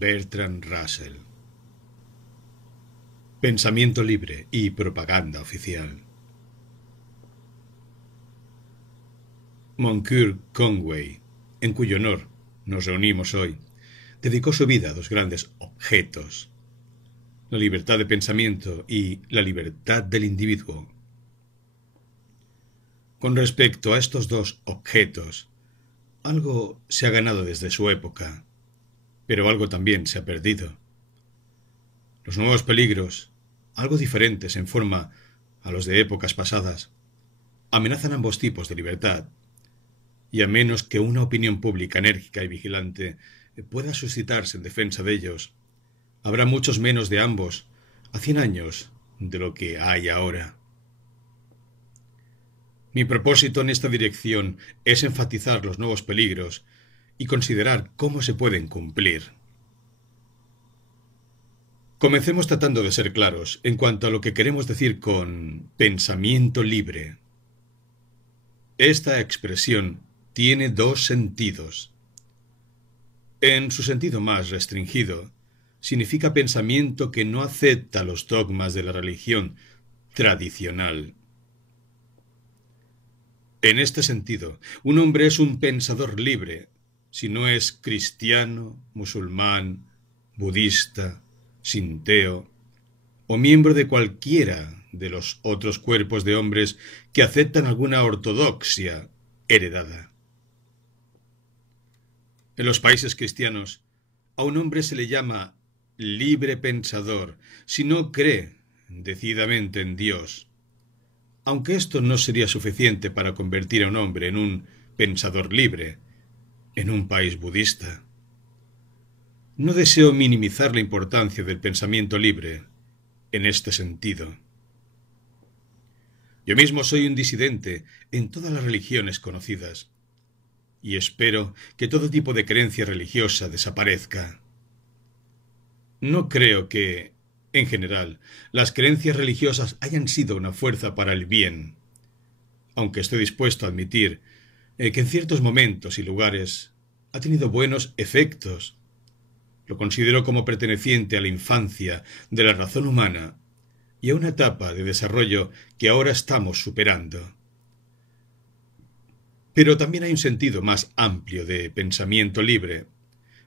Bertrand Russell. Pensamiento libre y propaganda oficial. Moncure Conway, en cuyo honor nos reunimos hoy, dedicó su vida a dos grandes objetos: la libertad de pensamiento y la libertad del individuo. Con respecto a estos dos objetos, algo se ha ganado desde su época, pero algo también se ha perdido. Los nuevos peligros, algo diferentes en forma a los de épocas pasadas, amenazan ambos tipos de libertad, y a menos que una opinión pública enérgica y vigilante pueda suscitarse en defensa de ellos, habrá muchos menos de ambos a 100 años de lo que hay ahora. Mi propósito en esta dirección es enfatizar los nuevos peligros y considerar cómo se pueden cumplir. Comencemos tratando de ser claros en cuanto a lo que queremos decir con pensamiento libre. Esta expresión tiene dos sentidos. En su sentido más restringido, significa pensamiento que no acepta los dogmas de la religión tradicional. En este sentido, un hombre es un pensador libre si no es cristiano, musulmán, budista, sinteo o miembro de cualquiera de los otros cuerpos de hombres que aceptan alguna ortodoxia heredada. En los países cristianos, a un hombre se le llama libre pensador si no cree decididamente en Dios, aunque esto no sería suficiente para convertir a un hombre en un pensador libre en un país budista. No deseo minimizar la importancia del pensamiento libre en este sentido. Yo mismo soy un disidente en todas las religiones conocidas, y espero que todo tipo de creencia religiosa desaparezca. No creo que, en general, las creencias religiosas hayan sido una fuerza para el bien, aunque estoy dispuesto a admitir que en ciertos momentos y lugares ha tenido buenos efectos. Lo considero como perteneciente a la infancia de la razón humana y a una etapa de desarrollo que ahora estamos superando. Pero también hay un sentido más amplio de pensamiento libre,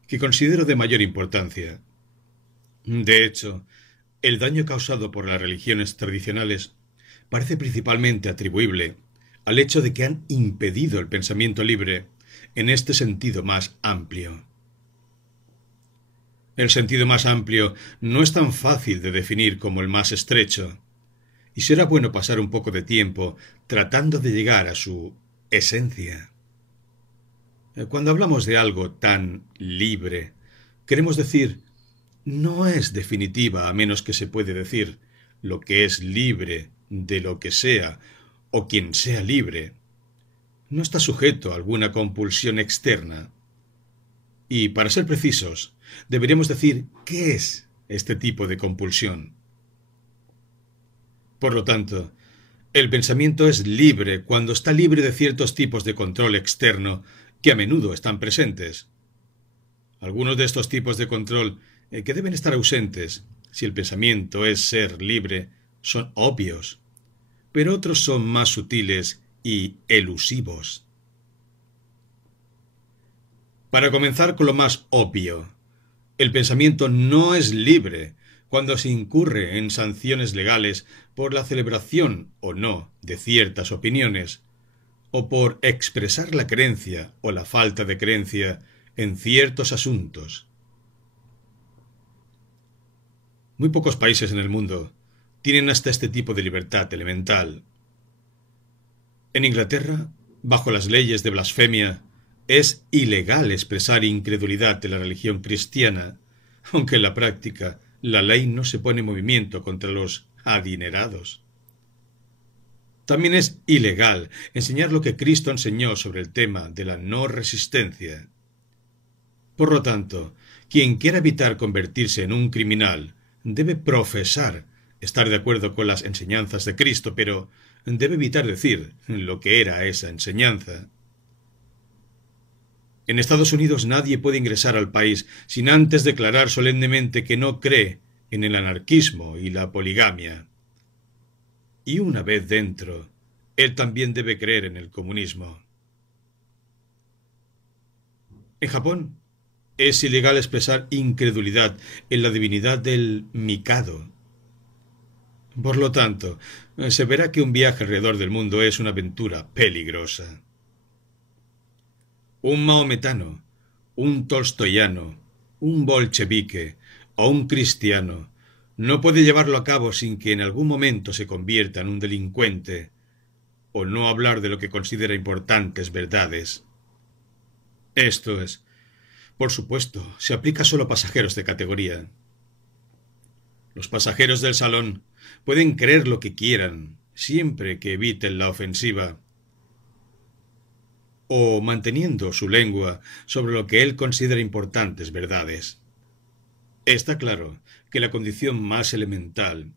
que considero de mayor importancia. De hecho, el daño causado por las religiones tradicionales parece principalmente atribuible al hecho de que han impedido el pensamiento libre en este sentido más amplio. El sentido más amplio no es tan fácil de definir como el más estrecho, y será bueno pasar un poco de tiempo tratando de llegar a su esencia. Cuando hablamos de algo tan libre, queremos decir, no es definitiva a menos que se puede decir lo que es libre de lo que sea o quien sea libre. No está sujeto a alguna compulsión externa. Y, para ser precisos, deberíamos decir qué es este tipo de compulsión. Por lo tanto, el pensamiento es libre cuando está libre de ciertos tipos de control externo que a menudo están presentes. Algunos de estos tipos de control que deben estar ausentes si el pensamiento es ser libre son obvios, pero otros son más sutiles y elusivos. Para comenzar con lo más obvio, el pensamiento no es libre cuando se incurre en sanciones legales por la celebración o no de ciertas opiniones, o por expresar la creencia o la falta de creencia en ciertos asuntos. Muy pocos países en el mundo tienen hasta este tipo de libertad elemental. En Inglaterra, bajo las leyes de blasfemia, es ilegal expresar incredulidad de la religión cristiana, aunque en la práctica la ley no se pone en movimiento contra los adinerados. También es ilegal enseñar lo que Cristo enseñó sobre el tema de la no resistencia. Por lo tanto, quien quiera evitar convertirse en un criminal debe profesar estar de acuerdo con las enseñanzas de Cristo, pero debe evitar decir lo que era esa enseñanza. En Estados Unidos nadie puede ingresar al país sin antes declarar solemnemente que no cree en el anarquismo y la poligamia. Y una vez dentro, él también debe creer en el comunismo. En Japón es ilegal expresar incredulidad en la divinidad del Mikado. Por lo tanto, se verá que un viaje alrededor del mundo es una aventura peligrosa. Un maometano, un tolstoyano, un bolchevique o un cristiano no puede llevarlo a cabo sin que en algún momento se convierta en un delincuente o no hablar de lo que considera importantes verdades. Esto es, por supuesto, se aplica solo a pasajeros de categoría. Los pasajeros del salón pueden creer lo que quieran, siempre que eviten la ofensiva, o manteniendo su lengua sobre lo que él considera importantes verdades. Está claro que la condición más elemental,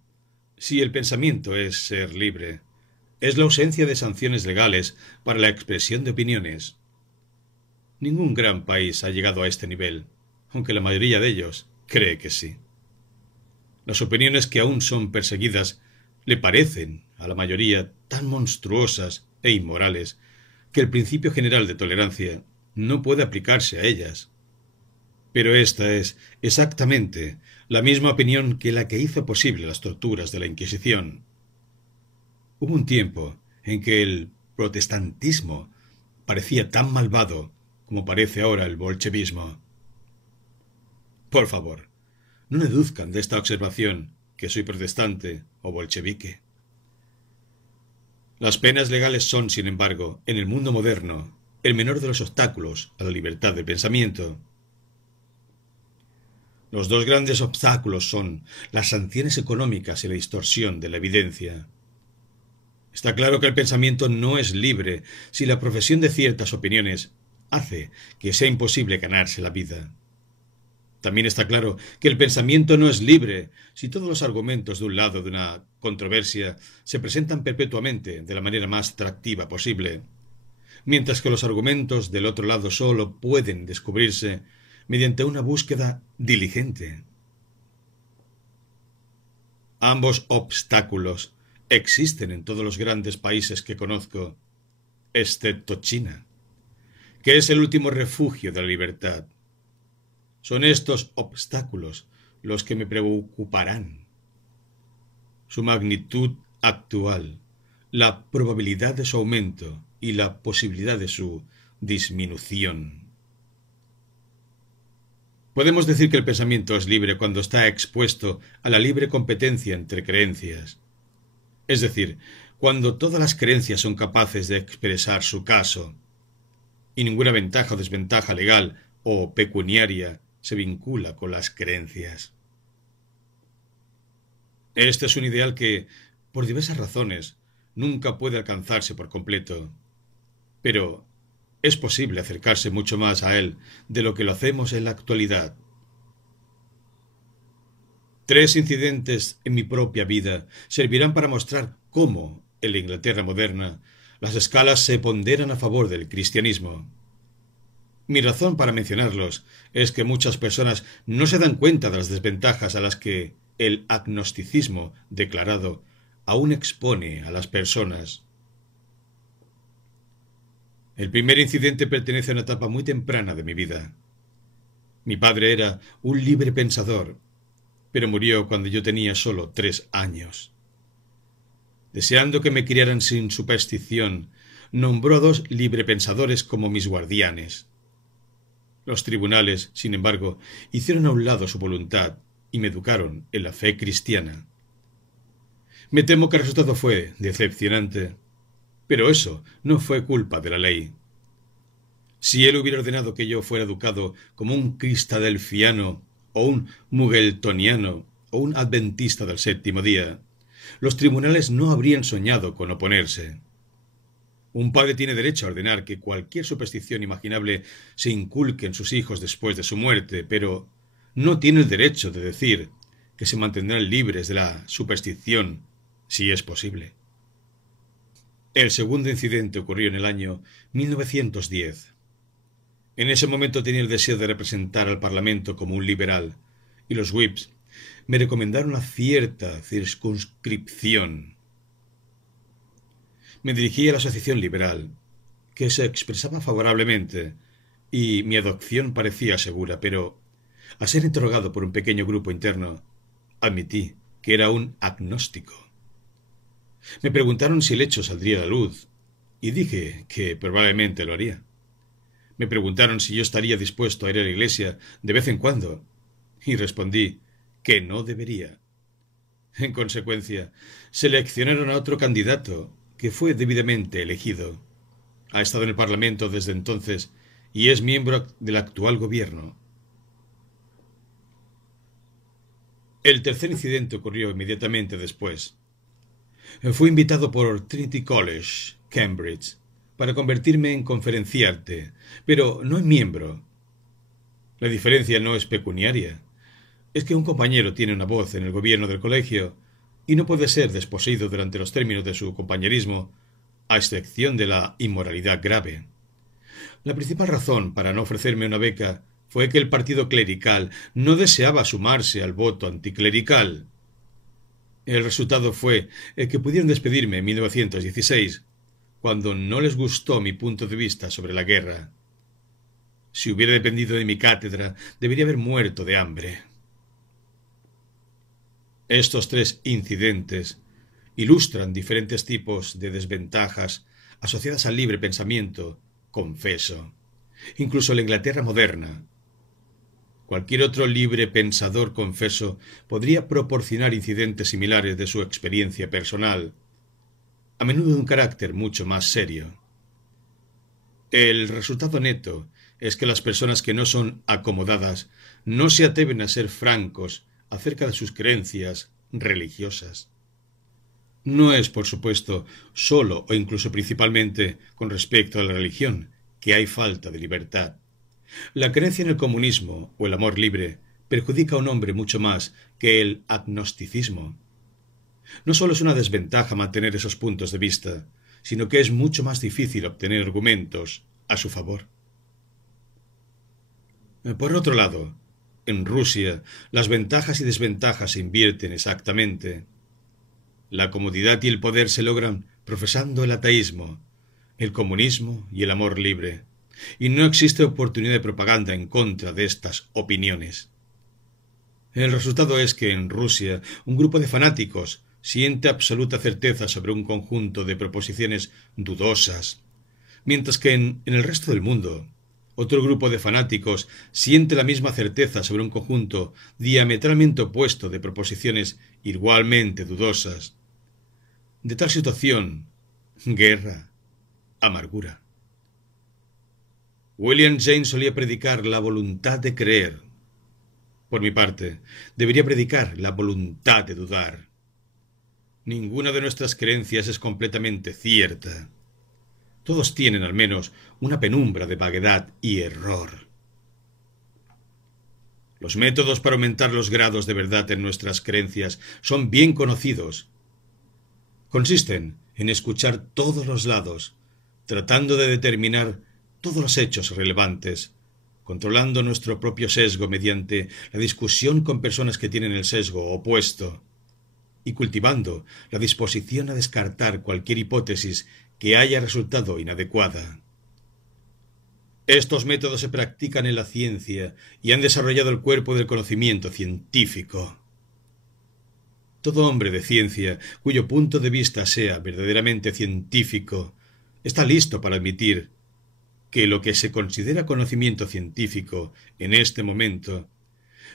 si el pensamiento es ser libre, es la ausencia de sanciones legales para la expresión de opiniones. Ningún gran país ha llegado a este nivel, aunque la mayoría de ellos cree que sí. Las opiniones que aún son perseguidas le parecen, a la mayoría, tan monstruosas e inmorales que el principio general de tolerancia no puede aplicarse a ellas. Pero esta es exactamente la misma opinión que la que hizo posible las torturas de la Inquisición. Hubo un tiempo en que el protestantismo parecía tan malvado como parece ahora el bolchevismo. Por favor, no deduzcan de esta observación que soy protestante o bolchevique. Las penas legales son, sin embargo, en el mundo moderno, el menor de los obstáculos a la libertad de pensamiento. Los dos grandes obstáculos son las sanciones económicas y la distorsión de la evidencia. Está claro que el pensamiento no es libre si la profesión de ciertas opiniones hace que sea imposible ganarse la vida. También está claro que el pensamiento no es libre si todos los argumentos de un lado de una controversia se presentan perpetuamente de la manera más atractiva posible, mientras que los argumentos del otro lado solo pueden descubrirse mediante una búsqueda diligente. Ambos obstáculos existen en todos los grandes países que conozco, excepto China, que es el último refugio de la libertad. Son estos obstáculos los que me preocuparán. Su magnitud actual, la probabilidad de su aumento y la posibilidad de su disminución. Podemos decir que el pensamiento es libre cuando está expuesto a la libre competencia entre creencias. Es decir, cuando todas las creencias son capaces de expresar su caso, y ninguna ventaja o desventaja legal o pecuniaria se vincula con las creencias. Este es un ideal que, por diversas razones, nunca puede alcanzarse por completo, pero es posible acercarse mucho más a él de lo que lo hacemos en la actualidad. 3 incidentes en mi propia vida servirán para mostrar cómo, en la Inglaterra moderna, las escalas se ponderan a favor del cristianismo. Mi razón para mencionarlos es que muchas personas no se dan cuenta de las desventajas a las que el agnosticismo declarado aún expone a las personas. El primer incidente pertenece a una etapa muy temprana de mi vida. Mi padre era un libre pensador, pero murió cuando yo tenía solo 3 años. Deseando que me criaran sin superstición, nombró a 2 librepensadores como mis guardianes. Los tribunales, sin embargo, hicieron a un lado su voluntad y me educaron en la fe cristiana. Me temo que el resultado fue decepcionante, pero eso no fue culpa de la ley. Si él hubiera ordenado que yo fuera educado como un cristadelfiano o un muggletoniano o un adventista del 7º día, los tribunales no habrían soñado con oponerse. Un padre tiene derecho a ordenar que cualquier superstición imaginable se inculque en sus hijos después de su muerte, pero no tiene el derecho de decir que se mantendrán libres de la superstición, si es posible. El segundo incidente ocurrió en el año 1910. En ese momento tenía el deseo de representar al Parlamento como un liberal, y los whips me recomendaron una cierta circunscripción. Me dirigí a la Asociación Liberal, que se expresaba favorablemente, y mi adopción parecía segura, pero, al ser interrogado por un pequeño grupo interno, admití que era un agnóstico. Me preguntaron si el hecho saldría a la luz, y dije que probablemente lo haría. Me preguntaron si yo estaría dispuesto a ir a la iglesia de vez en cuando, y respondí que no debería. En consecuencia, seleccionaron a otro candidato, que fue debidamente elegido. Ha estado en el Parlamento desde entonces y es miembro del actual gobierno. El tercer incidente ocurrió inmediatamente después. Fui invitado por Trinity College, Cambridge, para convertirme en conferenciante, pero no en miembro. La diferencia no es pecuniaria. Es que un compañero tiene una voz en el gobierno del colegio y no puede ser desposeído durante los términos de su compañerismo, a excepción de la inmoralidad grave. La principal razón para no ofrecerme una beca fue que el partido clerical no deseaba sumarse al voto anticlerical. El resultado fue que pudieron despedirme en 1916, cuando no les gustó mi punto de vista sobre la guerra. Si hubiera dependido de mi cátedra, debería haber muerto de hambre. Estos tres incidentes ilustran diferentes tipos de desventajas asociadas al libre pensamiento, confeso, incluso la Inglaterra moderna. Cualquier otro libre pensador, confeso, podría proporcionar incidentes similares de su experiencia personal, a menudo de un carácter mucho más serio. El resultado neto es que las personas que no son acomodadas no se atreven a ser francos acerca de sus creencias religiosas. No es, por supuesto, solo o incluso principalmente con respecto a la religión que hay falta de libertad. La creencia en el comunismo o el amor libre perjudica a un hombre mucho más que el agnosticismo. No solo es una desventaja mantener esos puntos de vista, sino que es mucho más difícil obtener argumentos a su favor. Por otro lado, en Rusia, las ventajas y desventajas se invierten exactamente. La comodidad y el poder se logran profesando el ateísmo, el comunismo y el amor libre, y no existe oportunidad de propaganda en contra de estas opiniones. El resultado es que en Rusia un grupo de fanáticos siente absoluta certeza sobre un conjunto de proposiciones dudosas, mientras que en el resto del mundo otro grupo de fanáticos siente la misma certeza sobre un conjunto diametralmente opuesto de proposiciones igualmente dudosas. De tal situación, guerra, amargura. William James solía predicar la voluntad de creer. Por mi parte, debería predicar la voluntad de dudar. Ninguna de nuestras creencias es completamente cierta. Todos tienen al menos una penumbra de vaguedad y error. Los métodos para aumentar los grados de verdad en nuestras creencias son bien conocidos. Consisten en escuchar todos los lados, tratando de determinar todos los hechos relevantes, controlando nuestro propio sesgo mediante la discusión con personas que tienen el sesgo opuesto, y cultivando la disposición a descartar cualquier hipótesis que haya resultado inadecuada. Estos métodos se practican en la ciencia y han desarrollado el cuerpo del conocimiento científico. Todo hombre de ciencia cuyo punto de vista sea verdaderamente científico está listo para admitir que lo que se considera conocimiento científico en este momento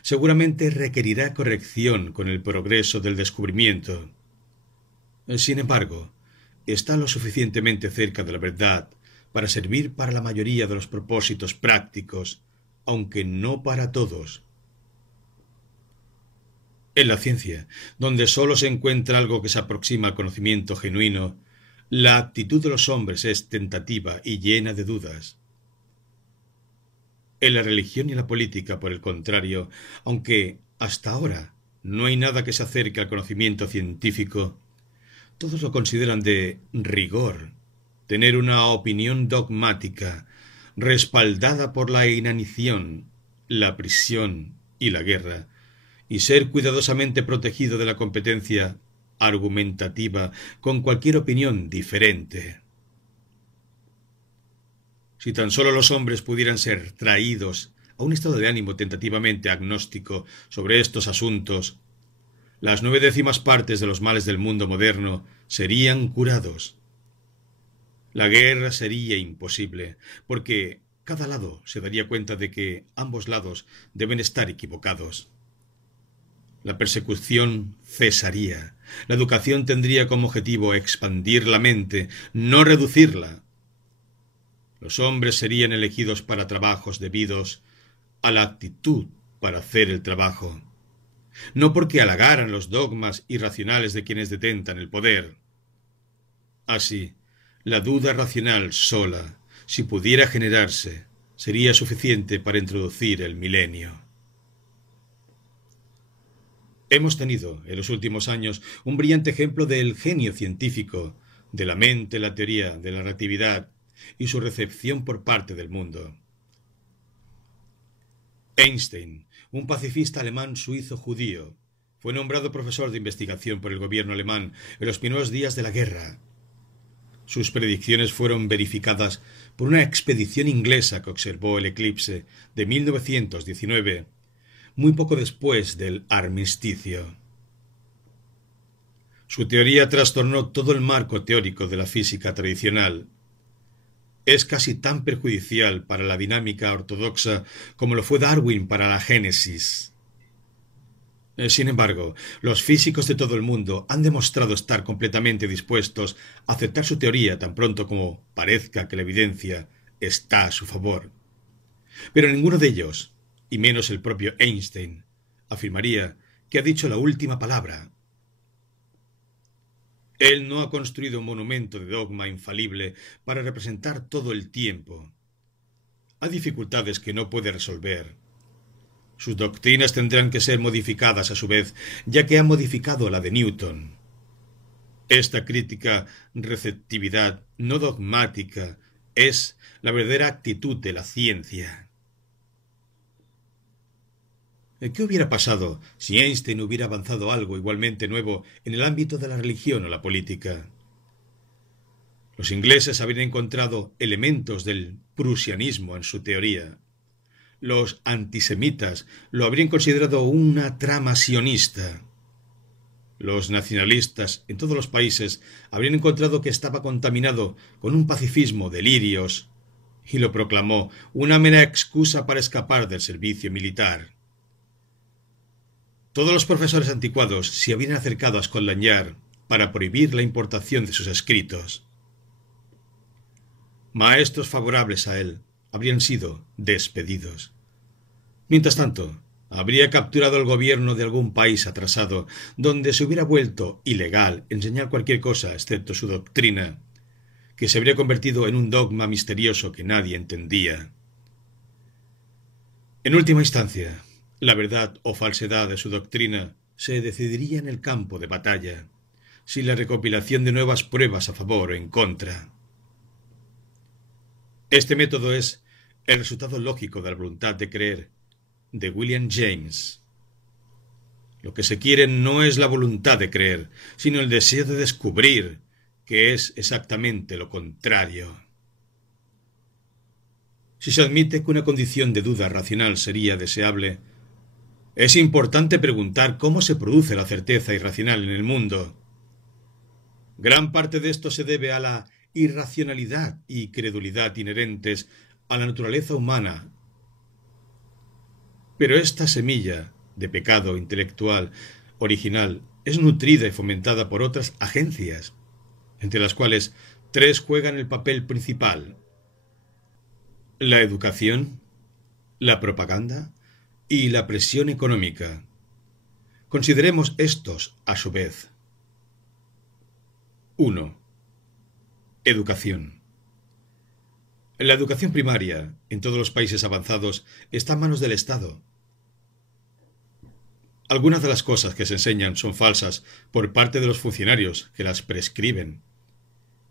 seguramente requerirá corrección con el progreso del descubrimiento. Sin embargo, está lo suficientemente cerca de la verdad para servir para la mayoría de los propósitos prácticos, aunque no para todos. En la ciencia, donde sólo se encuentra algo que se aproxima al conocimiento genuino, la actitud de los hombres es tentativa y llena de dudas. En la religión y la política, por el contrario, aunque hasta ahora no hay nada que se acerque al conocimiento científico, todos lo consideran de rigor. Tener una opinión dogmática, respaldada por la inanición, la prisión y la guerra, y ser cuidadosamente protegido de la competencia argumentativa con cualquier opinión diferente. Si tan solo los hombres pudieran ser traídos a un estado de ánimo tentativamente agnóstico sobre estos asuntos, las 9/10 partes de los males del mundo moderno serían curados. La guerra sería imposible, porque cada lado se daría cuenta de que ambos lados deben estar equivocados. La persecución cesaría. La educación tendría como objetivo expandir la mente, no reducirla. Los hombres serían elegidos para trabajos debidos a la actitud para hacer el trabajo, no porque halagaran los dogmas irracionales de quienes detentan el poder. Así, la duda racional sola, si pudiera generarse, sería suficiente para introducir el milenio. Hemos tenido, en los últimos años, un brillante ejemplo del genio científico, de la mente, la teoría, de la relatividad y su recepción por parte del mundo. Einstein, un pacifista alemán suizo-judío, fue nombrado profesor de investigación por el gobierno alemán en los primeros días de la guerra. Sus predicciones fueron verificadas por una expedición inglesa que observó el eclipse de 1919, muy poco después del armisticio. Su teoría trastornó todo el marco teórico de la física tradicional. Es casi tan perjudicial para la dinámica ortodoxa como lo fue Darwin para la Génesis. Sin embargo, los físicos de todo el mundo han demostrado estar completamente dispuestos a aceptar su teoría tan pronto como parezca que la evidencia está a su favor. Pero ninguno de ellos, y menos el propio Einstein, afirmaría que ha dicho la última palabra. Él no ha construido un monumento de dogma infalible para representar todo el tiempo. Hay dificultades que no puede resolver. Sus doctrinas tendrán que ser modificadas a su vez, ya que ha modificado la de Newton. Esta crítica receptividad no dogmática es la verdadera actitud de la ciencia. ¿Qué hubiera pasado si Einstein hubiera avanzado algo igualmente nuevo en el ámbito de la religión o la política? Los ingleses habrían encontrado elementos del prusianismo en su teoría. Los antisemitas lo habrían considerado una trama sionista. Los nacionalistas en todos los países habrían encontrado que estaba contaminado con un pacifismo de lirios y lo proclamó una mera excusa para escapar del servicio militar. Todos los profesores anticuados se habían acercado a Scotland Yard para prohibir la importación de sus escritos. Maestros favorables a él habrían sido despedidos. Mientras tanto, habría capturado el gobierno de algún país atrasado, donde se hubiera vuelto ilegal enseñar cualquier cosa excepto su doctrina, que se habría convertido en un dogma misterioso que nadie entendía. En última instancia, la verdad o falsedad de su doctrina se decidiría en el campo de batalla, sin la recopilación de nuevas pruebas a favor o en contra. Este método es el resultado lógico de la voluntad de creer de William James. Lo que se quiere no es la voluntad de creer, sino el deseo de descubrir, que es exactamente lo contrario. Si se admite que una condición de duda racional sería deseable, es importante preguntar cómo se produce la certeza irracional en el mundo. Gran parte de esto se debe a la irracionalidad y credulidad inherentes a la naturaleza humana. Pero esta semilla de pecado intelectual original es nutrida y fomentada por otras agencias, entre las cuales 3 juegan el papel principal: la educación, la propaganda y la presión económica. Consideremos estos a su vez. 1. Educación. La educación primaria, en todos los países avanzados, está en manos del Estado. Algunas de las cosas que se enseñan son falsas por parte de los funcionarios que las prescriben.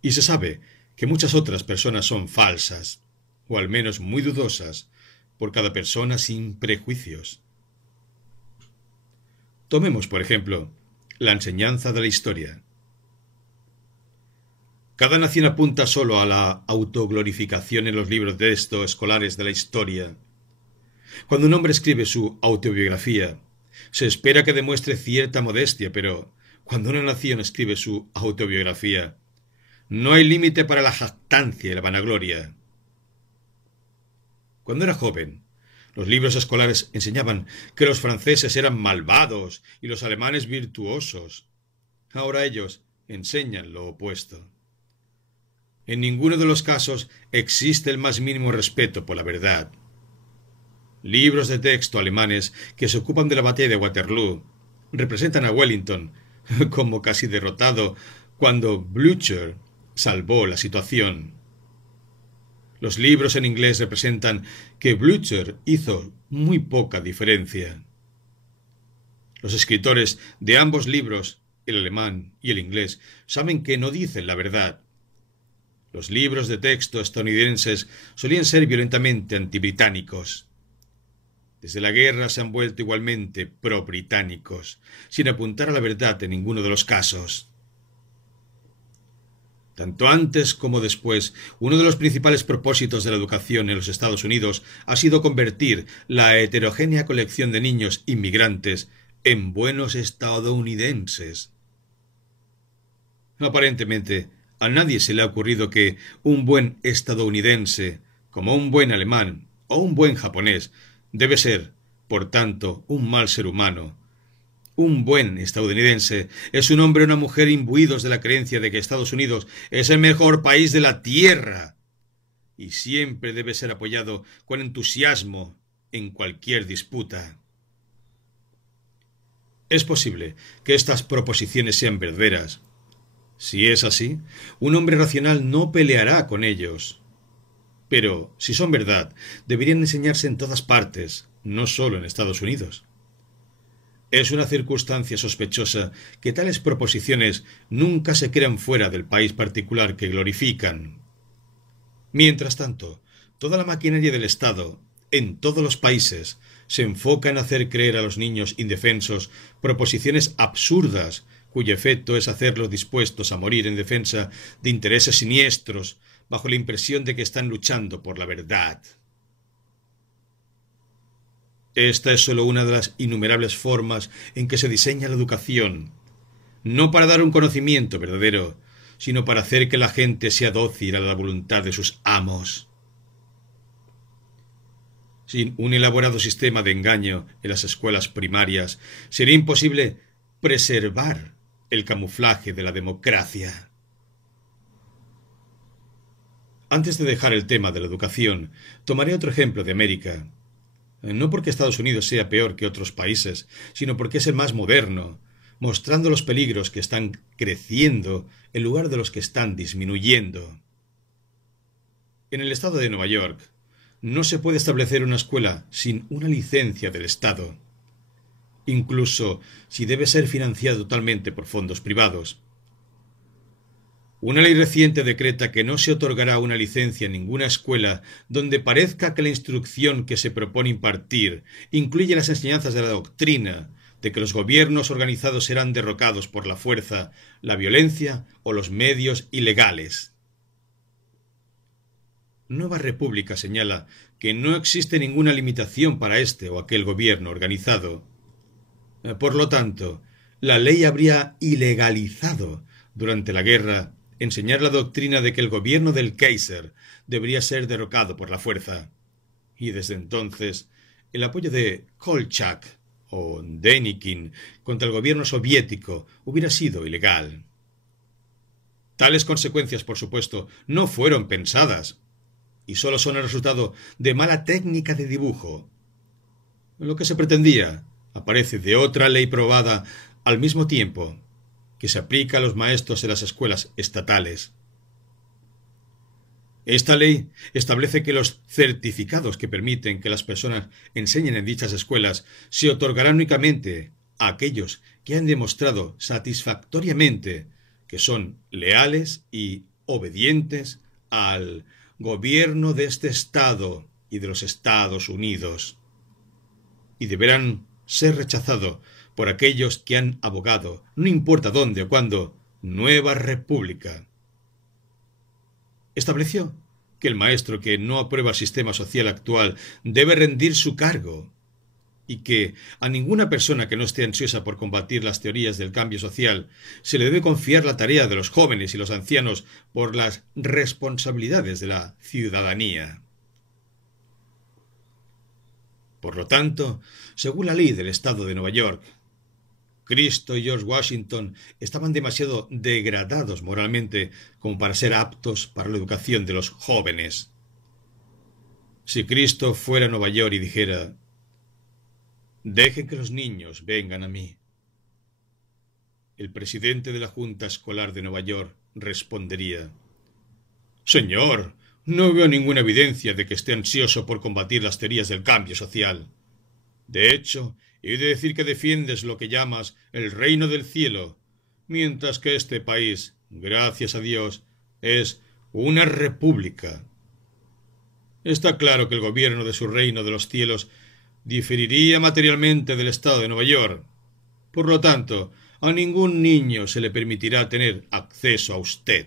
Y se sabe que muchas otras personas son falsas. o al menos muy dudosas, por cada persona sin prejuicios. Tomemos, por ejemplo, la enseñanza de la historia. Cada nación apunta solo a la autoglorificación en los libros de texto escolares de la historia. Cuando un hombre escribe su autobiografía, se espera que demuestre cierta modestia, pero cuando una nación escribe su autobiografía, no hay límite para la jactancia y la vanagloria. Cuando era joven, los libros escolares enseñaban que los franceses eran malvados y los alemanes virtuosos. Ahora ellos enseñan lo opuesto. En ninguno de los casos existe el más mínimo respeto por la verdad. Libros de texto alemanes que se ocupan de la batalla de Waterloo representan a Wellington como casi derrotado cuando Blücher salvó la situación. Los libros en inglés representan que Blücher hizo muy poca diferencia. Los escritores de ambos libros, el alemán y el inglés, saben que no dicen la verdad. Los libros de texto estadounidenses solían ser violentamente antibritánicos. Desde la guerra se han vuelto igualmente pro-británicos, sin apuntar a la verdad en ninguno de los casos. Tanto antes como después, uno de los principales propósitos de la educación en los Estados Unidos ha sido convertir la heterogénea colección de niños inmigrantes en buenos estadounidenses. Aparentemente, a nadie se le ha ocurrido que un buen estadounidense, como un buen alemán o un buen japonés, debe ser, por tanto, un mal ser humano. Un buen estadounidense es un hombre o una mujer imbuidos de la creencia de que Estados Unidos es el mejor país de la Tierra y siempre debe ser apoyado con entusiasmo en cualquier disputa. Es posible que estas proposiciones sean verdaderas. Si es así, un hombre racional no peleará con ellos. Pero, si son verdad, deberían enseñarse en todas partes, no solo en Estados Unidos. Es una circunstancia sospechosa que tales proposiciones nunca se crean fuera del país particular que glorifican. Mientras tanto, toda la maquinaria del Estado, en todos los países, se enfoca en hacer creer a los niños indefensos proposiciones absurdas, cuyo efecto es hacerlos dispuestos a morir en defensa de intereses siniestros, bajo la impresión de que están luchando por la verdad. Esta es sólo una de las innumerables formas en que se diseña la educación, no para dar un conocimiento verdadero, sino para hacer que la gente sea dócil a la voluntad de sus amos. Sin un elaborado sistema de engaño en las escuelas primarias, sería imposible preservar el camuflaje de la democracia. Antes de dejar el tema de la educación, tomaré otro ejemplo de América. No porque Estados Unidos sea peor que otros países, sino porque es el más moderno, mostrando los peligros que están creciendo en lugar de los que están disminuyendo. En el estado de Nueva York, no se puede establecer una escuela sin una licencia del Estado, incluso si debe ser financiada totalmente por fondos privados. Una ley reciente decreta que no se otorgará una licencia en ninguna escuela donde parezca que la instrucción que se propone impartir incluye las enseñanzas de la doctrina de que los gobiernos organizados serán derrocados por la fuerza, la violencia o los medios ilegales. Nueva República señala que no existe ninguna limitación para este o aquel gobierno organizado. Por lo tanto, la ley habría ilegalizado durante la guerra enseñar la doctrina de que el gobierno del Kaiser debería ser derrocado por la fuerza. Y desde entonces, el apoyo de Kolchak o Denikin contra el gobierno soviético hubiera sido ilegal. Tales consecuencias, por supuesto, no fueron pensadas y solo son el resultado de mala técnica de dibujo. Lo que se pretendía aparece de otra ley probada al mismo tiempo que se aplica a los maestros en las escuelas estatales. Esta ley establece que los certificados que permiten que las personas enseñen en dichas escuelas se otorgarán únicamente a aquellos que han demostrado satisfactoriamente que son leales y obedientes al gobierno de este Estado y de los Estados Unidos, y deberán ser rechazado por aquellos que han abogado, no importa dónde o cuándo, nueva república. Estableció que el maestro que no aprueba el sistema social actual debe rendir su cargo, y que a ninguna persona que no esté ansiosa por combatir las teorías del cambio social se le debe confiar la tarea de los jóvenes y los ancianos por las responsabilidades de la ciudadanía. Por lo tanto, según la ley del Estado de Nueva York, Cristo y George Washington estaban demasiado degradados moralmente como para ser aptos para la educación de los jóvenes. Si Cristo fuera a Nueva York y dijera: «Dejen que los niños vengan a mí», el presidente de la Junta Escolar de Nueva York respondería: «Señor, no veo ninguna evidencia de que esté ansioso por combatir las teorías del cambio social. De hecho, he de decir que defiendes lo que llamas el reino del cielo, mientras que este país, gracias a Dios, es una república. Está claro que el gobierno de su reino de los cielos diferiría materialmente del estado de Nueva York. Por lo tanto, a ningún niño se le permitirá tener acceso a usted».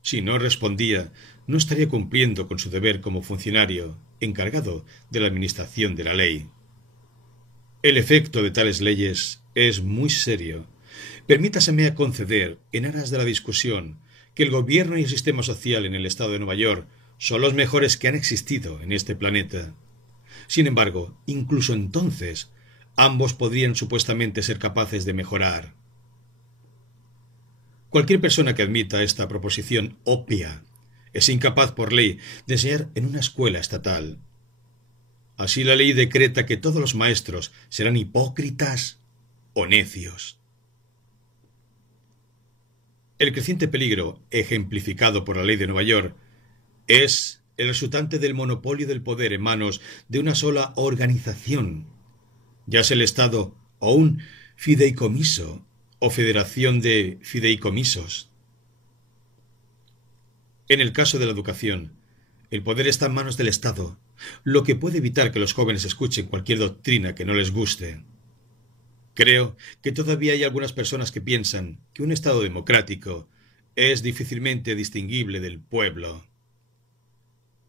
Si no respondía, no estaría cumpliendo con su deber como funcionario encargado de la administración de la ley. El efecto de tales leyes es muy serio. Permítaseme conceder, en aras de la discusión, que el gobierno y el sistema social en el estado de Nueva York son los mejores que han existido en este planeta. Sin embargo, incluso entonces, ambos podrían supuestamente ser capaces de mejorar. Cualquier persona que admita esta proposición obvia es incapaz por ley de enseñar en una escuela estatal. Así la ley decreta que todos los maestros serán hipócritas o necios. El creciente peligro, ejemplificado por la ley de Nueva York, es el resultante del monopolio del poder en manos de una sola organización, ya sea el Estado o un fideicomiso o federación de fideicomisos. En el caso de la educación, el poder está en manos del Estado, lo que puede evitar que los jóvenes escuchen cualquier doctrina que no les guste. Creo que todavía hay algunas personas que piensan que un Estado democrático es difícilmente distinguible del pueblo.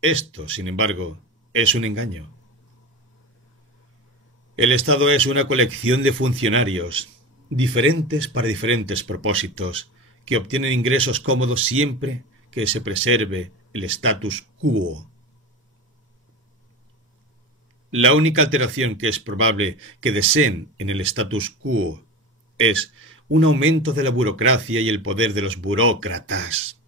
Esto, sin embargo, es un engaño. El Estado es una colección de funcionarios, diferentes para diferentes propósitos, que obtienen ingresos cómodos siempre que se preserve el status quo. La única alteración que es probable que deseen en el status quo es un aumento de la burocracia y el poder de los burócratas.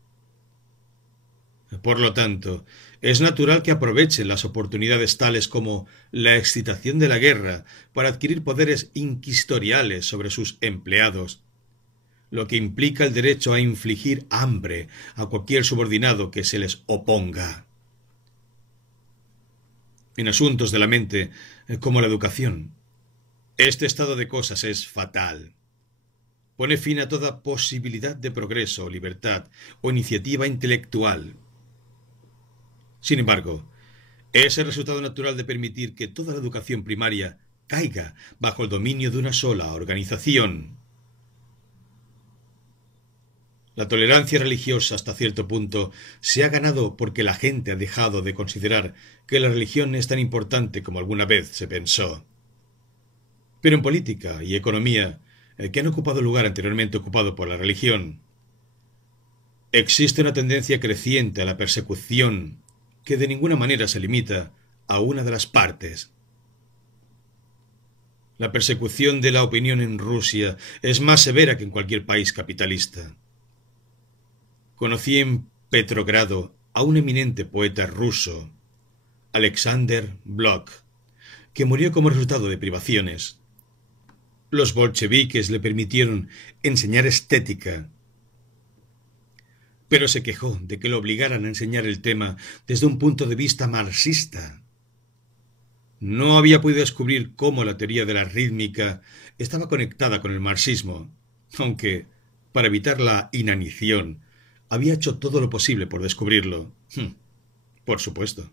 Por lo tanto, es natural que aprovechen las oportunidades tales como la excitación de la guerra para adquirir poderes inquisitoriales sobre sus empleados, lo que implica el derecho a infligir hambre a cualquier subordinado que se les oponga. En asuntos de la mente, como la educación, este estado de cosas es fatal. Pone fin a toda posibilidad de progreso, libertad o iniciativa intelectual. Sin embargo, es el resultado natural de permitir que toda la educación primaria caiga bajo el dominio de una sola organización. La tolerancia religiosa hasta cierto punto se ha ganado porque la gente ha dejado de considerar que la religión es tan importante como alguna vez se pensó. Pero en política y economía, que han ocupado el lugar anteriormente ocupado por la religión, existe una tendencia creciente a la persecución que de ninguna manera se limita a una de las partes. La persecución de la opinión en Rusia es más severa que en cualquier país capitalista. Conocí en Petrogrado a un eminente poeta ruso, Alexander Blok, que murió como resultado de privaciones. Los bolcheviques le permitieron enseñar estética, pero se quejó de que lo obligaran a enseñar el tema desde un punto de vista marxista. No había podido descubrir cómo la teoría de la rítmica estaba conectada con el marxismo, aunque, para evitar la inanición, había hecho todo lo posible por descubrirlo. Por supuesto.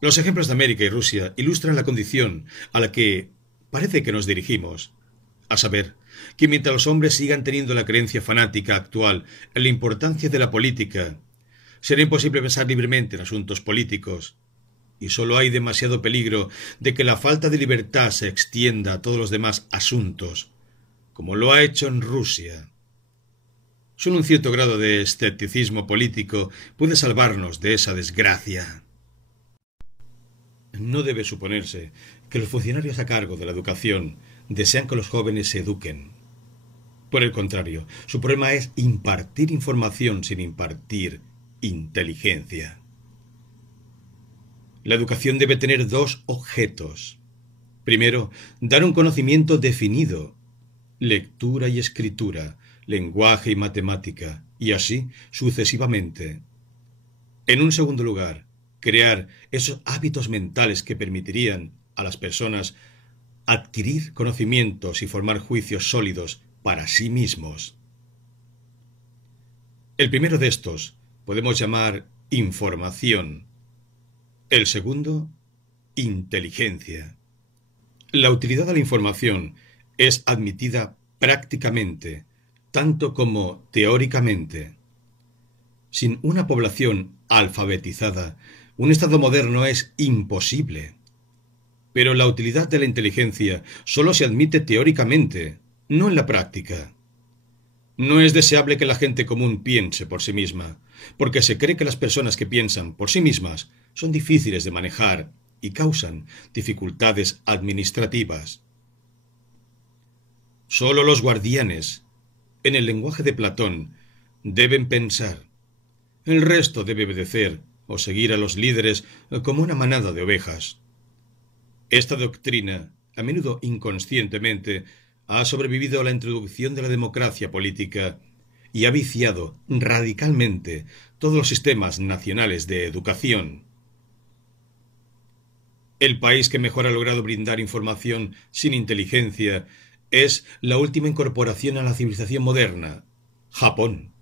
Los ejemplos de América y Rusia ilustran la condición a la que parece que nos dirigimos, a saber, que mientras los hombres sigan teniendo la creencia fanática actual en la importancia de la política, será imposible pensar libremente en asuntos políticos, y solo hay demasiado peligro de que la falta de libertad se extienda a todos los demás asuntos, como lo ha hecho en Rusia. Solo un cierto grado de escepticismo político puede salvarnos de esa desgracia. No debe suponerse que los funcionarios a cargo de la educación desean que los jóvenes se eduquen. Por el contrario, su problema es impartir información sin impartir inteligencia. La educación debe tener dos objetos. Primero, dar un conocimiento definido, lectura y escritura, lenguaje y matemática, y así sucesivamente. En un segundo lugar, crear esos hábitos mentales que permitirían a las personas adquirir conocimientos y formar juicios sólidos para sí mismos. El primero de estos podemos llamar información. El segundo, inteligencia. La utilidad de la información es admitida prácticamente, tanto como teóricamente. Sin una población alfabetizada, un Estado moderno es imposible. Pero la utilidad de la inteligencia solo se admite teóricamente, no en la práctica. No es deseable que la gente común piense por sí misma, porque se cree que las personas que piensan por sí mismas son difíciles de manejar y causan dificultades administrativas. Solo los guardianes, en el lenguaje de Platón, deben pensar. El resto debe obedecer o seguir a los líderes como una manada de ovejas. Esta doctrina, a menudo inconscientemente, ha sobrevivido a la introducción de la democracia política y ha viciado radicalmente todos los sistemas nacionales de educación. El país que mejor ha logrado brindar información sin inteligencia es la última incorporación a la civilización moderna, Japón.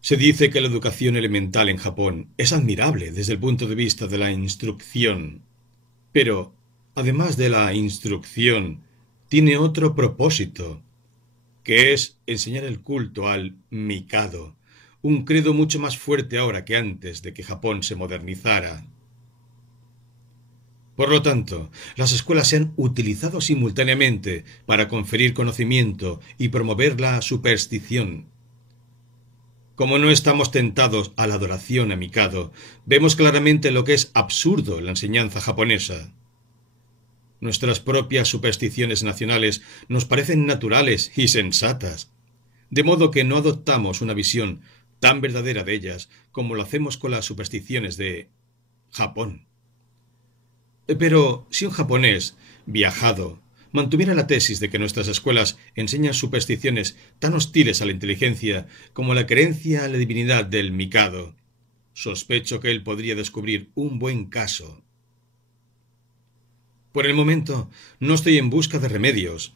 Se dice que la educación elemental en Japón es admirable desde el punto de vista de la instrucción, pero, además de la instrucción, tiene otro propósito, que es enseñar el culto al Mikado, un credo mucho más fuerte ahora que antes de que Japón se modernizara. Por lo tanto, las escuelas se han utilizado simultáneamente para conferir conocimiento y promover la superstición. Como no estamos tentados a la adoración a Mikado, vemos claramente lo que es absurdo en la enseñanza japonesa. Nuestras propias supersticiones nacionales nos parecen naturales y sensatas, de modo que no adoptamos una visión tan verdadera de ellas como lo hacemos con las supersticiones de Japón. Pero si un japonés viajado mantuviera la tesis de que nuestras escuelas enseñan supersticiones tan hostiles a la inteligencia como la creencia a la divinidad del Mikado, sospecho que él podría descubrir un buen caso. Por el momento, no estoy en busca de remedios,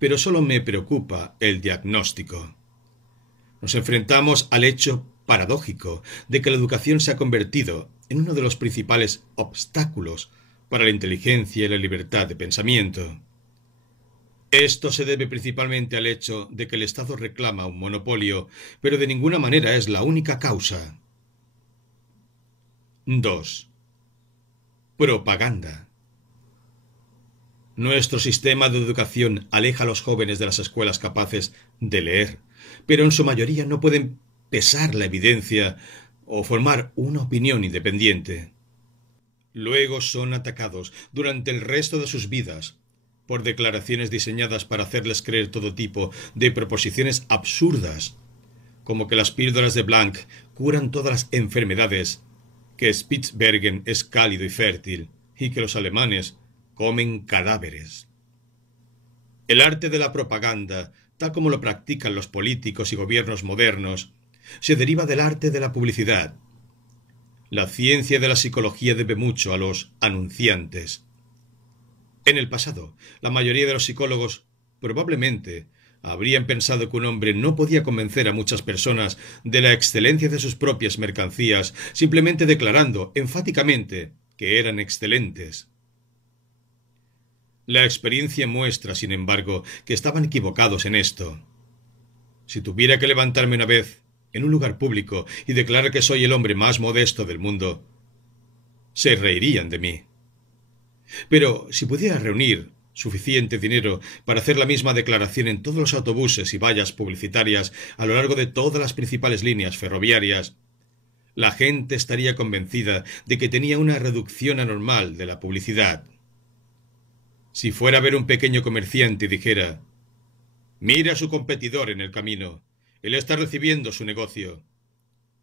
pero solo me preocupa el diagnóstico. Nos enfrentamos al hecho paradójico de que la educación se ha convertido en uno de los principales obstáculos para la inteligencia y la libertad de pensamiento. Esto se debe principalmente al hecho de que el Estado reclama un monopolio, pero de ninguna manera es la única causa. 2. Propaganda. Nuestro sistema de educación aleja a los jóvenes de las escuelas capaces de leer, pero en su mayoría no pueden pesar la evidencia o formar una opinión independiente. Luego son atacados durante el resto de sus vidas por declaraciones diseñadas para hacerles creer todo tipo de proposiciones absurdas, como que las píldoras de Blanc curan todas las enfermedades, que Spitsbergen es cálido y fértil, y que los alemanes comen cadáveres. El arte de la propaganda, tal como lo practican los políticos y gobiernos modernos, se deriva del arte de la publicidad. La ciencia de la psicología debe mucho a los anunciantes. En el pasado, la mayoría de los psicólogos probablemente habrían pensado que un hombre no podía convencer a muchas personas de la excelencia de sus propias mercancías simplemente declarando enfáticamente que eran excelentes. La experiencia muestra, sin embargo, que estaban equivocados en esto. Si tuviera que levantarme una vez en un lugar público y declarar que soy el hombre más modesto del mundo, se reirían de mí. Pero si pudiera reunir suficiente dinero para hacer la misma declaración en todos los autobuses y vallas publicitarias a lo largo de todas las principales líneas ferroviarias, la gente estaría convencida de que tenía una reducción anormal de la publicidad. Si fuera a ver un pequeño comerciante y dijera: «Mira a su competidor en el camino, él está recibiendo su negocio»,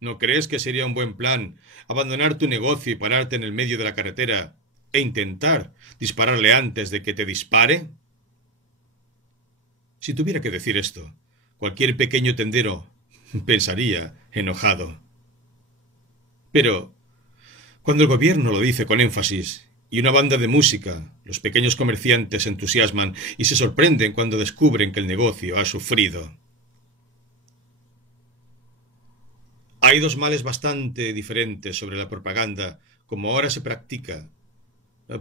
¿no crees que sería un buen plan abandonar tu negocio y pararte en el medio de la carretera e intentar dispararle antes de que te dispare? Si tuviera que decir esto, cualquier pequeño tendero pensaría enojado. Pero cuando el gobierno lo dice con énfasis y una banda de música, los pequeños comerciantes se entusiasman y se sorprenden cuando descubren que el negocio ha sufrido. Hay dos males bastante diferentes sobre la propaganda, como ahora se practica.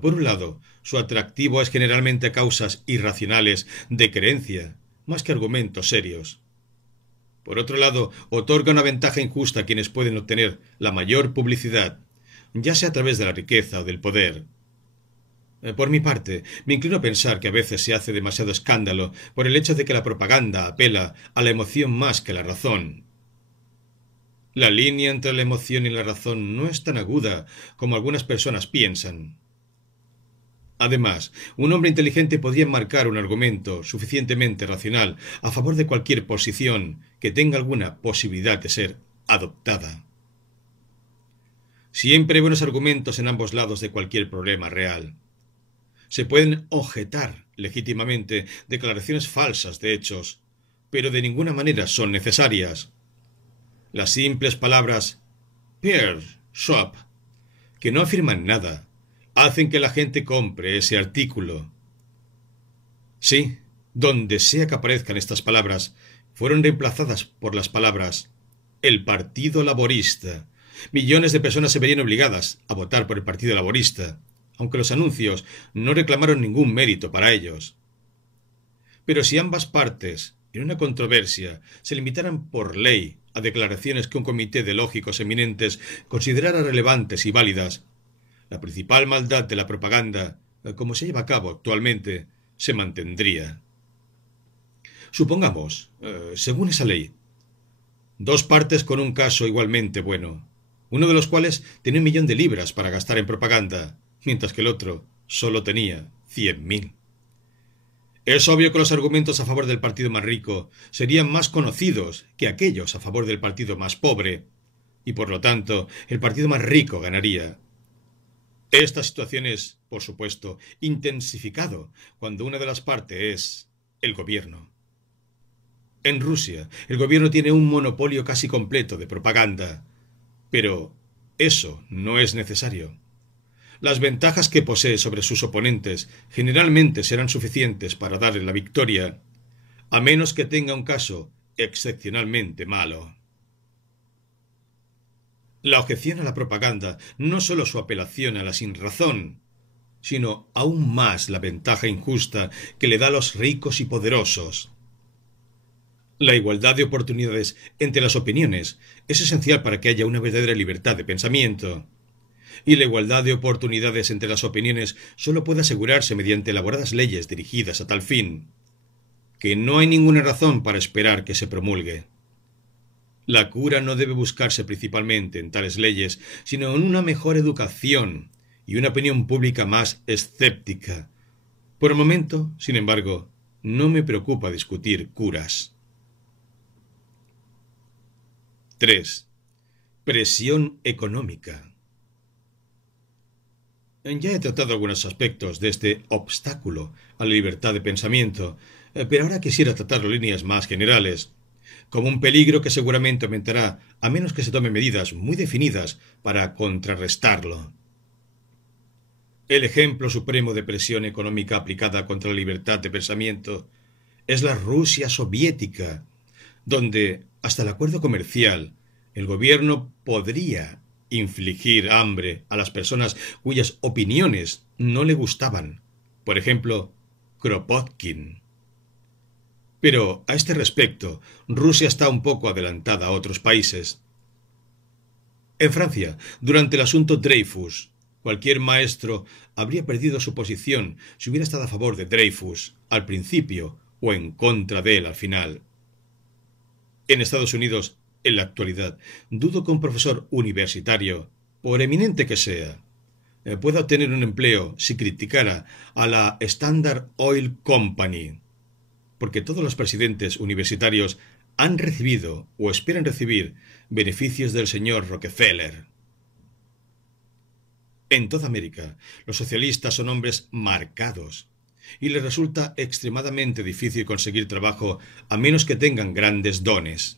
Por un lado, su atractivo es generalmente a causas irracionales de creencia, más que argumentos serios. Por otro lado, otorga una ventaja injusta a quienes pueden obtener la mayor publicidad, ya sea a través de la riqueza o del poder. Por mi parte, me inclino a pensar que a veces se hace demasiado escándalo por el hecho de que la propaganda apela a la emoción más que a la razón. La línea entre la emoción y la razón no es tan aguda como algunas personas piensan. Además, un hombre inteligente podría enmarcar un argumento suficientemente racional a favor de cualquier posición que tenga alguna posibilidad de ser adoptada. Siempre hay buenos argumentos en ambos lados de cualquier problema real. Se pueden objetar legítimamente declaraciones falsas de hechos, pero de ninguna manera son necesarias. Las simples palabras «peer shop», que no afirman nada, hacen que la gente compre ese artículo. Sí, donde sea que aparezcan estas palabras, fueron reemplazadas por las palabras «el Partido Laborista». Millones de personas se verían obligadas a votar por el Partido Laborista, aunque los anuncios no reclamaron ningún mérito para ellos. Pero si ambas partes, en una controversia, se limitaran por ley a declaraciones que un comité de lógicos eminentes considerara relevantes y válidas, la principal maldad de la propaganda, como se lleva a cabo actualmente, se mantendría. Supongamos, según esa ley, dos partes con un caso igualmente bueno, uno de los cuales tenía 1.000.000 de libras para gastar en propaganda, mientras que el otro solo tenía 100.000. Es obvio que los argumentos a favor del partido más rico serían más conocidos que aquellos a favor del partido más pobre, y por lo tanto el partido más rico ganaría. Esta situación es, por supuesto, intensificado cuando una de las partes es el gobierno. En Rusia, el gobierno tiene un monopolio casi completo de propaganda, pero eso no es necesario. Las ventajas que posee sobre sus oponentes generalmente serán suficientes para darle la victoria, a menos que tenga un caso excepcionalmente malo. La objeción a la propaganda no solo su apelación a la sinrazón, sino aún más la ventaja injusta que le da a los ricos y poderosos. La igualdad de oportunidades entre las opiniones es esencial para que haya una verdadera libertad de pensamiento. Y la igualdad de oportunidades entre las opiniones solo puede asegurarse mediante elaboradas leyes dirigidas a tal fin, que no hay ninguna razón para esperar que se promulgue. La cura no debe buscarse principalmente en tales leyes, sino en una mejor educación y una opinión pública más escéptica. Por el momento, sin embargo, no me preocupa discutir curas. 3. Presión económica. Ya he tratado algunos aspectos de este obstáculo a la libertad de pensamiento, pero ahora quisiera tratar líneas más generales, como un peligro que seguramente aumentará a menos que se tomen medidas muy definidas para contrarrestarlo. El ejemplo supremo de presión económica aplicada contra la libertad de pensamiento es la Rusia soviética, donde, hasta el acuerdo comercial, el gobierno podría infligir hambre a las personas cuyas opiniones no le gustaban. Por ejemplo, Kropotkin. Pero, a este respecto, Rusia está un poco adelantada a otros países. En Francia, durante el asunto Dreyfus, cualquier maestro habría perdido su posición si hubiera estado a favor de Dreyfus al principio o en contra de él al final. En Estados Unidos, en la actualidad, dudo que un profesor universitario, por eminente que sea, pueda obtener un empleo si criticara a la Standard Oil Company, porque todos los presidentes universitarios han recibido o esperan recibir beneficios del señor Rockefeller. En toda América, los socialistas son hombres marcados, y les resulta extremadamente difícil conseguir trabajo a menos que tengan grandes dones.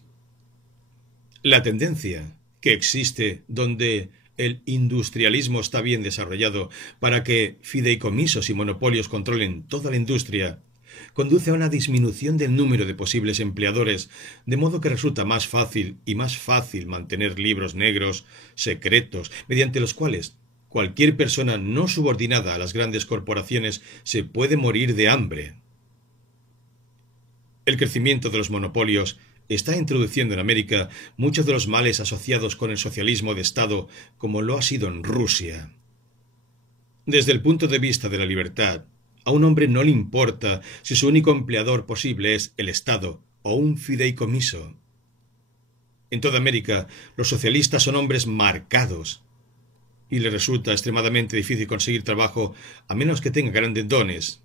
La tendencia que existe donde el industrialismo está bien desarrollado para que fideicomisos y monopolios controlen toda la industria conduce a una disminución del número de posibles empleadores, de modo que resulta más fácil mantener libros negros, secretos, mediante los cuales cualquier persona no subordinada a las grandes corporaciones se puede morir de hambre. El crecimiento de los monopolios está introduciendo en América muchos de los males asociados con el socialismo de Estado, como lo ha sido en Rusia. Desde el punto de vista de la libertad, a un hombre no le importa si su único empleador posible es el Estado o un fideicomiso. En toda América, los socialistas son hombres marcados, y les resulta extremadamente difícil conseguir trabajo a menos que tenga grandes dones.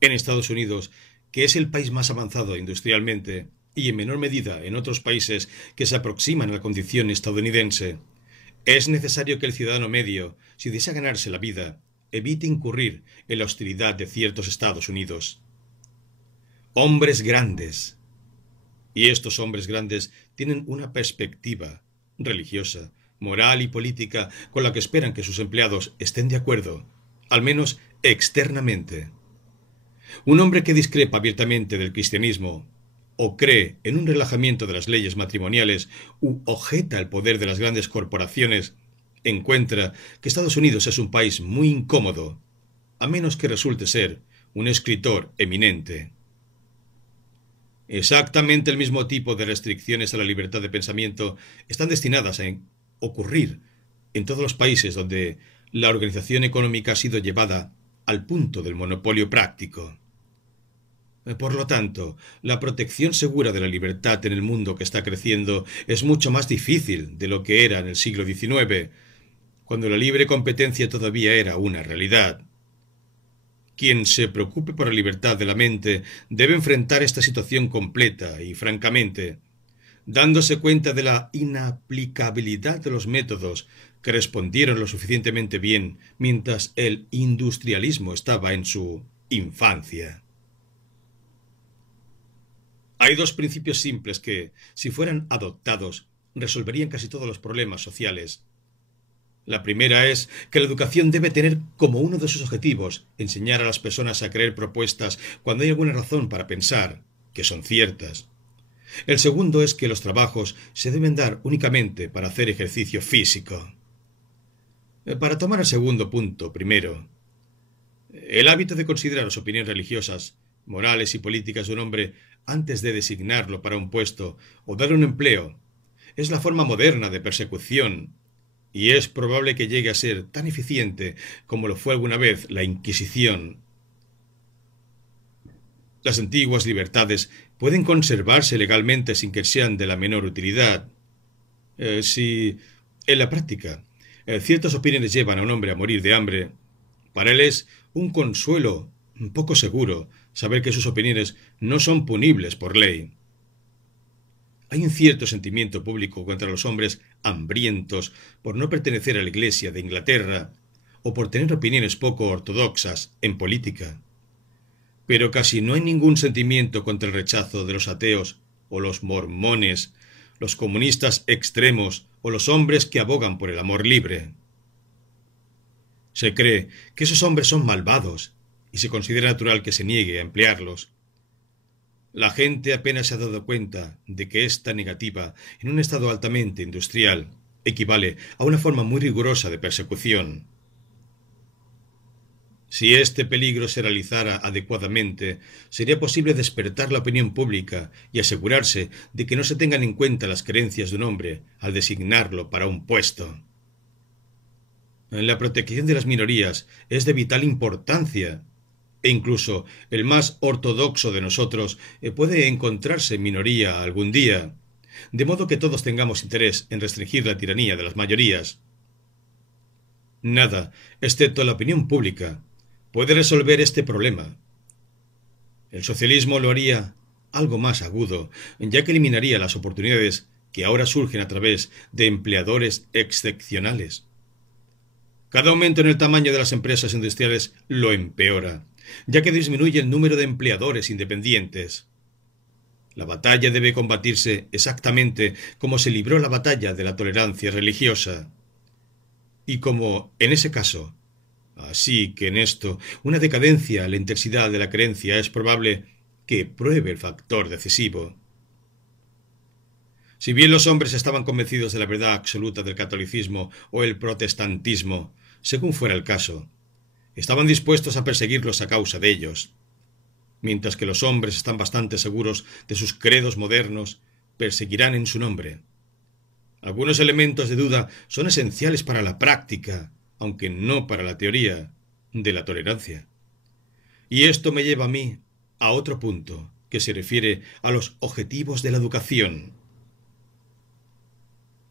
En Estados Unidos, que es el país más avanzado industrialmente, y en menor medida en otros países que se aproximan a la condición estadounidense, es necesario que el ciudadano medio, si desea ganarse la vida, evite incurrir en la hostilidad de ciertos Estados Unidos. Hombres grandes. Y estos hombres grandes tienen una perspectiva religiosa, moral y política con la que esperan que sus empleados estén de acuerdo, al menos externamente. Un hombre que discrepa abiertamente del cristianismo, o cree en un relajamiento de las leyes matrimoniales, u objeta el poder de las grandes corporaciones, encuentra que Estados Unidos es un país muy incómodo, a menos que resulte ser un escritor eminente. Exactamente el mismo tipo de restricciones a la libertad de pensamiento están destinadas a ocurrir en todos los países donde la organización económica ha sido llevada al punto del monopolio práctico. Por lo tanto, la protección segura de la libertad en el mundo que está creciendo es mucho más difícil de lo que era en el siglo XIX, cuando la libre competencia todavía era una realidad. Quien se preocupe por la libertad de la mente debe enfrentar esta situación completa y francamente, dándose cuenta de la inaplicabilidad de los métodos que respondieron lo suficientemente bien mientras el industrialismo estaba en su infancia. Hay dos principios simples que, si fueran adoptados, resolverían casi todos los problemas sociales. La primera es que la educación debe tener como uno de sus objetivos enseñar a las personas a creer propuestas cuando hay alguna razón para pensar que son ciertas. El segundo es que los trabajos se deben dar únicamente para hacer ejercicio físico. Para tomar el segundo punto, primero, el hábito de considerar las opiniones religiosas, morales y políticas de un hombre antes de designarlo para un puesto o darle un empleo es la forma moderna de persecución y es probable que llegue a ser tan eficiente como lo fue alguna vez la Inquisición. Las antiguas libertades pueden conservarse legalmente sin que sean de la menor utilidad. Si, en la práctica, ciertas opiniones llevan a un hombre a morir de hambre, para él es un consuelo poco seguro saber que sus opiniones no son punibles por ley. Hay un cierto sentimiento público contra los hombres hambrientos por no pertenecer a la Iglesia de Inglaterra o por tener opiniones poco ortodoxas en política. Pero casi no hay ningún sentimiento contra el rechazo de los ateos o los mormones, los comunistas extremos o los hombres que abogan por el amor libre. Se cree que esos hombres son malvados y se considera natural que se niegue a emplearlos. La gente apenas se ha dado cuenta de que esta negativa, en un estado altamente industrial, equivale a una forma muy rigurosa de persecución. Si este peligro se realizara adecuadamente, sería posible despertar la opinión pública y asegurarse de que no se tengan en cuenta las creencias de un hombre al designarlo para un puesto. La protección de las minorías es de vital importancia, e incluso el más ortodoxo de nosotros puede encontrarse en minoría algún día, de modo que todos tengamos interés en restringir la tiranía de las mayorías. Nada, excepto la opinión pública, puede resolver este problema. El socialismo lo haría algo más agudo, ya que eliminaría las oportunidades que ahora surgen a través de empleadores excepcionales. Cada aumento en el tamaño de las empresas industriales lo empeora, ya que disminuye el número de empleadores independientes. La batalla debe combatirse exactamente como se libró la batalla de la tolerancia religiosa. Y como, en ese caso, así que en esto, una decadencia a la intensidad de la creencia es probable que pruebe el factor decisivo. Si bien los hombres estaban convencidos de la verdad absoluta del catolicismo o el protestantismo, según fuera el caso, estaban dispuestos a perseguirlos a causa de ellos. Mientras que los hombres están bastante seguros de sus credos modernos, perseguirán en su nombre. Algunos elementos de duda son esenciales para la práctica, aunque no para la teoría, de la tolerancia. Y esto me lleva a mí a otro punto, que se refiere a los objetivos de la educación.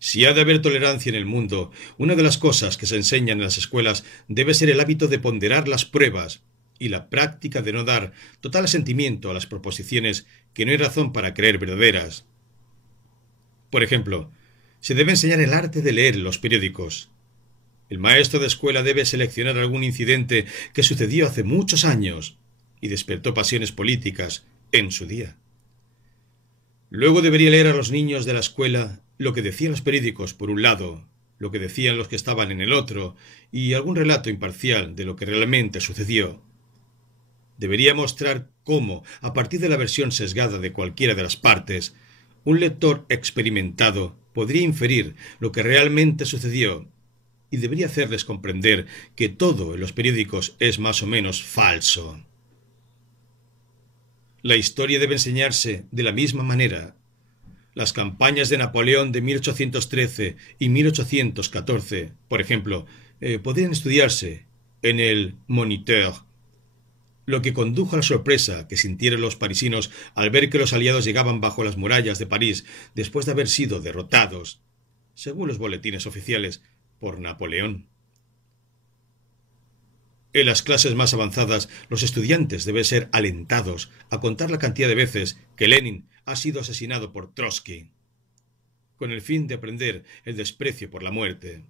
Si ha de haber tolerancia en el mundo, una de las cosas que se enseñan en las escuelas debe ser el hábito de ponderar las pruebas y la práctica de no dar total asentimiento a las proposiciones que no hay razón para creer verdaderas. Por ejemplo, se debe enseñar el arte de leer los periódicos. El maestro de escuela debe seleccionar algún incidente que sucedió hace muchos años y despertó pasiones políticas en su día. Luego debería leer a los niños de la escuela lo que decían los periódicos por un lado, lo que decían los que estaban en el otro, y algún relato imparcial de lo que realmente sucedió. Debería mostrar cómo, a partir de la versión sesgada de cualquiera de las partes, un lector experimentado podría inferir lo que realmente sucedió, y debería hacerles comprender que todo en los periódicos es más o menos falso. La historia debe enseñarse de la misma manera. Las campañas de Napoleón de 1813 y 1814, por ejemplo, podrían estudiarse en el Moniteur. Lo que condujo a la sorpresa que sintieron los parisinos al ver que los aliados llegaban bajo las murallas de París después de haber sido derrotados, según los boletines oficiales, por Napoleón. En las clases más avanzadas, los estudiantes deben ser alentados a contar la cantidad de veces que Lenin ha sido asesinado por Trotsky, con el fin de aprender el desprecio por la muerte.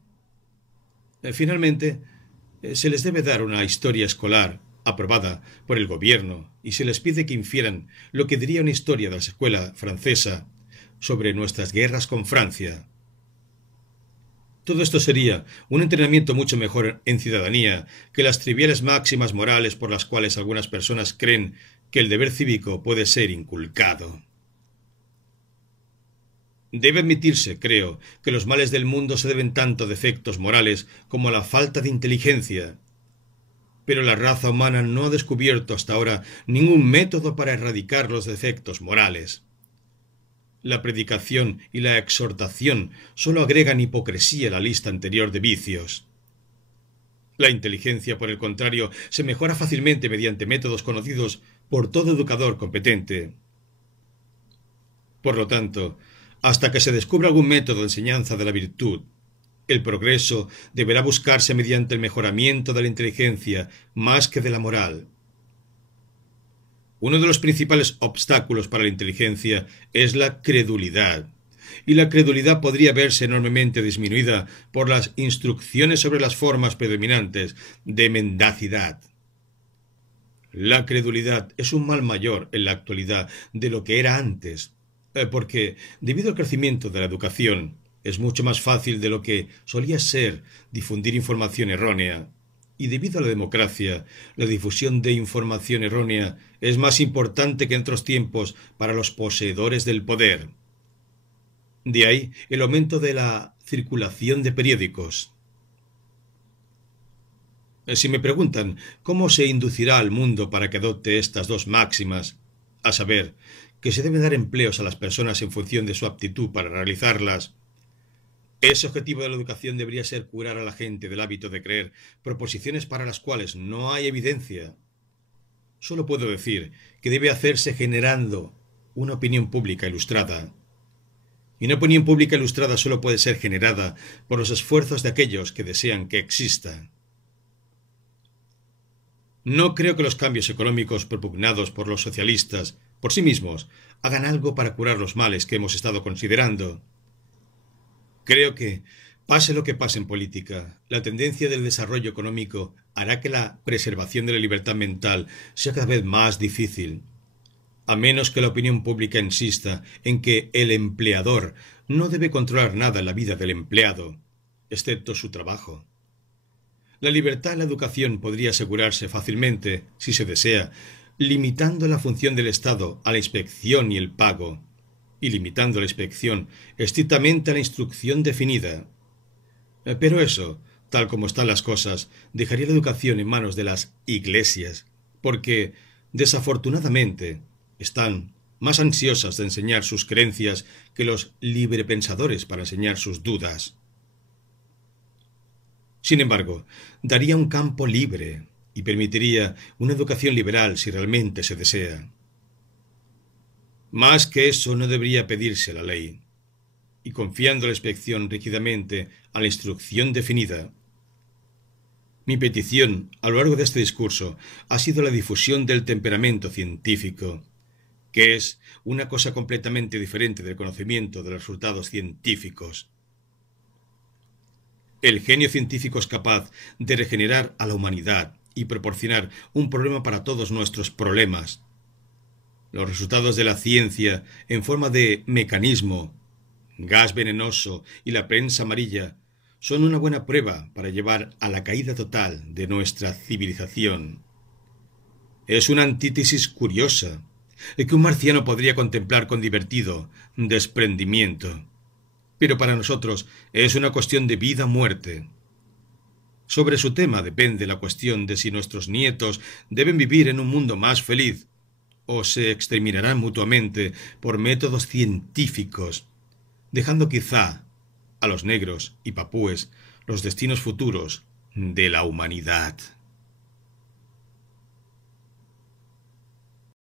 Finalmente, se les debe dar una historia escolar aprobada por el gobierno y se les pide que infieran lo que diría una historia de la escuela francesa sobre nuestras guerras con Francia. Todo esto sería un entrenamiento mucho mejor en ciudadanía que las triviales máximas morales por las cuales algunas personas creen que el deber cívico puede ser inculcado. Debe admitirse, creo, que los males del mundo se deben tanto a defectos morales como a la falta de inteligencia. Pero la raza humana no ha descubierto hasta ahora ningún método para erradicar los defectos morales. La predicación y la exhortación sólo agregan hipocresía a la lista anterior de vicios. La inteligencia, por el contrario, se mejora fácilmente mediante métodos conocidos por todo educador competente. Por lo tanto, hasta que se descubra algún método de enseñanza de la virtud, el progreso deberá buscarse mediante el mejoramiento de la inteligencia más que de la moral. Uno de los principales obstáculos para la inteligencia es la credulidad, y la credulidad podría verse enormemente disminuida por las instrucciones sobre las formas predominantes de mendacidad. La credulidad es un mal mayor en la actualidad de lo que era antes, porque, debido al crecimiento de la educación, es mucho más fácil de lo que solía ser difundir información errónea, y debido a la democracia, la difusión de información errónea es más importante que en otros tiempos para los poseedores del poder. De ahí el aumento de la circulación de periódicos. Si me preguntan cómo se inducirá al mundo para que adopte estas dos máximas, a saber, que se debe dar empleos a las personas en función de su aptitud para realizarlas, ese objetivo de la educación debería ser curar a la gente del hábito de creer proposiciones para las cuales no hay evidencia. Solo puedo decir que debe hacerse generando una opinión pública ilustrada. Y una opinión pública ilustrada solo puede ser generada por los esfuerzos de aquellos que desean que exista. No creo que los cambios económicos propugnados por los socialistas, por sí mismos, hagan algo para curar los males que hemos estado considerando. Creo que, pase lo que pase en política, la tendencia del desarrollo económico hará que la preservación de la libertad mental sea cada vez más difícil, a menos que la opinión pública insista en que el empleador no debe controlar nada en la vida del empleado, excepto su trabajo. La libertad en la educación podría asegurarse fácilmente, si se desea, limitando la función del Estado a la inspección y el pago, y limitando la inspección estrictamente a la instrucción definida. Pero eso, tal como están las cosas, dejaría la educación en manos de las iglesias, porque, desafortunadamente, están más ansiosas de enseñar sus creencias que los librepensadores para enseñar sus dudas. Sin embargo, daría un campo libre y permitiría una educación liberal si realmente se desea. Más que eso no debería pedirse la ley, y confiando la inspección rígidamente a la instrucción definida. Mi petición a lo largo de este discurso ha sido la difusión del temperamento científico, que es una cosa completamente diferente del conocimiento de los resultados científicos. El genio científico es capaz de regenerar a la humanidad y proporcionar un problema para todos nuestros problemas. Los resultados de la ciencia, en forma de mecanismo, gas venenoso y la prensa amarilla, son una buena prueba para llevar a la caída total de nuestra civilización. Es una antítesis curiosa, que un marciano podría contemplar con divertido desprendimiento. Pero para nosotros es una cuestión de vida o muerte. Sobre su tema depende la cuestión de si nuestros nietos deben vivir en un mundo más feliz o se exterminarán mutuamente por métodos científicos, dejando quizá a los negros y papúes los destinos futuros de la humanidad.